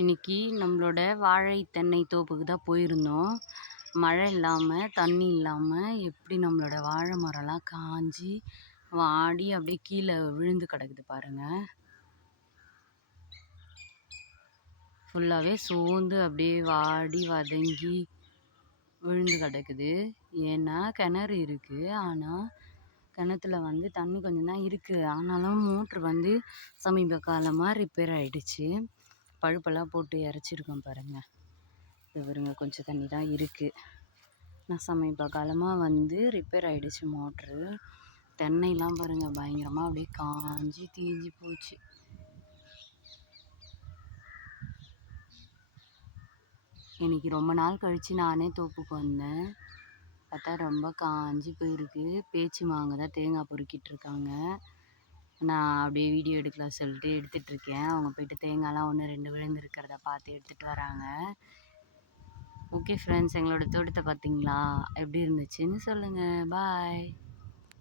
இன்னைக்கு நம்மளோட வாழை தென்னை தோப்புக்கு தான் போயிருந்தோம். மழை இல்லாமல் தண்ணி இல்லாமல் எப்படி நம்மளோட வாழை மரம்லாம் காஞ்சி வாடி அப்படியே கீழே விழுந்து கிடக்குது பாருங்க. ஃபுல்லாகவே சோர்ந்து அப்படியே வாடி வதங்கி விழுந்து கிடக்குது. ஏன்னா கிணறு இருக்குது, ஆனால் கிணத்துல வந்து தண்ணி கொஞ்சம் தான் இருக்குது. ஆனாலும் மோட்ரு சமீப காலமாக ரிப்பேர் ஆகிடுச்சு. பழுப்பெல்லாம் போட்டு இறச்சிருக்கோம் பாருங்கள். இது பாருங்க, கொஞ்சம் தண்ணி தான் இருக்குது. நான் சமீப காலமாக ரிப்பேர் ஆகிடுச்சு மோட்ரு. தென்னைலாம் பாருங்கள், பயங்கரமாக அப்படியே காஞ்சி தீஞ்சு போச்சு. இன்னைக்கு ரொம்ப நாள் கழித்து நானே தோப்புக்கு வந்தேன். பார்த்தா ரொம்ப காஞ்சி போயிருக்கு. பேச்சு மாங்க தான் தேங்காய் பொறுக்கிட்டு இருக்காங்க. நான் அப்படியே வீடியோ எடுக்கலாம் சொல்லிட்டு எடுத்துகிட்ருக்கேன். அவங்க போயிட்டு தேங்காய்லாம் 1-2 விழுந்துருக்கிறத பார்த்து எடுத்துகிட்டு வராங்க. ஓகே ஃப்ரெண்ட்ஸ், எங்களோட தோட்டத்தை பார்த்தீங்களா? எப்படி இருந்துச்சுன்னு சொல்லுங்கள். பாய்.